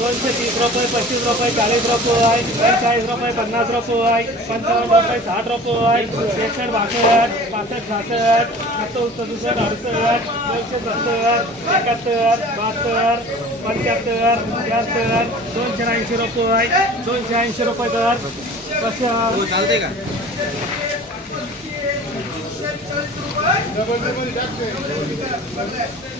दोनशे तीस रुपये पस्तीस रुपये चालीस रुपये आहे पंचेचाळीस रुपये पन्नास रुपये आहे पंचावन्न रुपये साठ रुपये आहे एकसष्ट बासष्ट हजार पासष्ट सहासष्ट हजार सत्तावीस सदुसष्ट अडुसष्ट हजार दोनशे सत्तर हजार एकाहत्तर हजार बहात्तर पंच्याहत्तर हजार त्र्याहत्तर हजार दोनशे ऐंशी रुपये आहे दोनशे ऐंशी रुपये दर कसे चालते का डबल डबल जास्त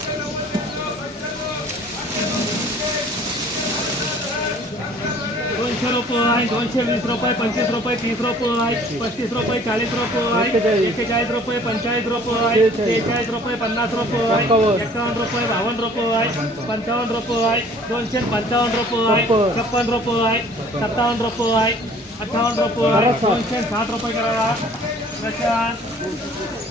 दोनशे रोप आहे दोनशे वीस रुपये पंचवीस रुपये तीस रोप आहे पस्तीस रुपये चाळीस रोप आहे एकेचाळीस रुपये पंचेचाळीस रोप आहे त्रेचाळीस रुपये पन्नास रोप आहे एकावन्न रुपये बावन्न रोप आहे पंचावन्न रोप आहे दोनशे पंचावन्न रोप आहे छप्पन रोप आहे सत्तावन्न रोप आहे अठ्ठावन्न रोप आहे दोनशे साठ रुपये करा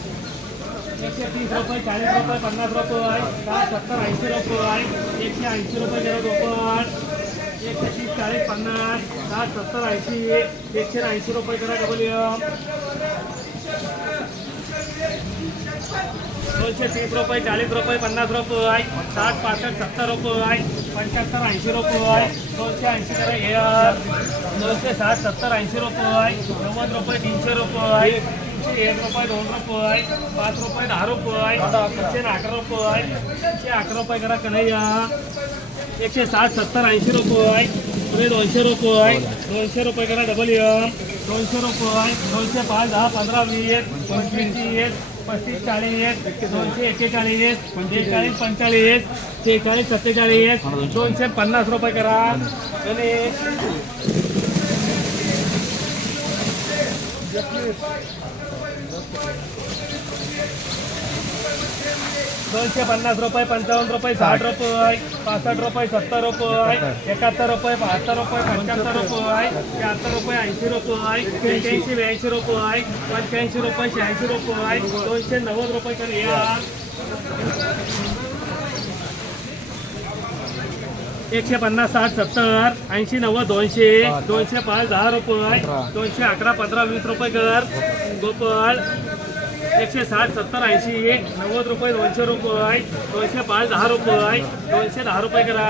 एकशे तीस रुपये चाळीस रुपये एकशे तीस रुपये चाळीस रुपये पन्नास रुपये साठ पासष्ट सत्तर रुपये पंच्याहत्तर ऐंशी रुपये दोनशे ऐंशी रुपये एस दोनशे साठ सत्तर ऐंशी रुपये नव्वद रुपये तीनशे रुपये एकशे साठ सत्तर ऐंशी रुपये पुढे दोनशे रुपये दोनशे रुपये करा डबल एम दोनशे रुपये दोनशे पाच दहा पंधरा वीस पंचवीसशी एस पस्तीस चाळीस दोनशे एक्केचाळीस एकेचाळीस पंचेचाळीस शेचाळीस सत्तेचाळीस दोनशे पन्नास रुपये करा दोनशे पन्नास रुपये पंचावन्न रुपये साठ रुपये पासष्ट रुपये सत्तर रुपये एकाहत्तर रुपये रुपये पंच्याहत्तर रुपये रुपये ऐंशी रुपये ब्याऐंशी रुपये पंच्याऐंशी रुपये शहाऐंशी रुपये दोनशे नव्वद रुपये एकशे पन्नास साठ सत्तर ऐंशी नव्वद दोनशे दोनशे पाच दहा रुपये दोनशे अकरा पंधरा वीस रुपये कर गोपाळ एकशे साठ सत्तर ऐंशी एक नव्वद रुपये दोनशे रुपये आहे दोनशे पाच दहा रुपये आहे दोनशे दहा रुपये करा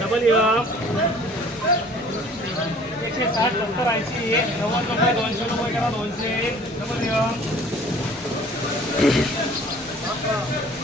डबल एकशे साठ सत्तर ऐंशी एक नव्वद रुपये दोनशे रुपये करा दोनशे डबल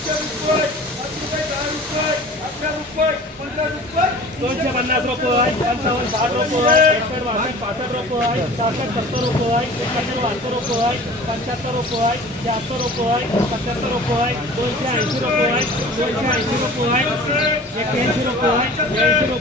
પંચાવન સાઠ રૂપિયા સત્તર રૂપિયા પંચાસી રૂપિયા પંચાસી રૂપિયા પંચાસી રૂપિયા દોઢસો એસી રૂપિયા દોઢસો એસી રૂપિયા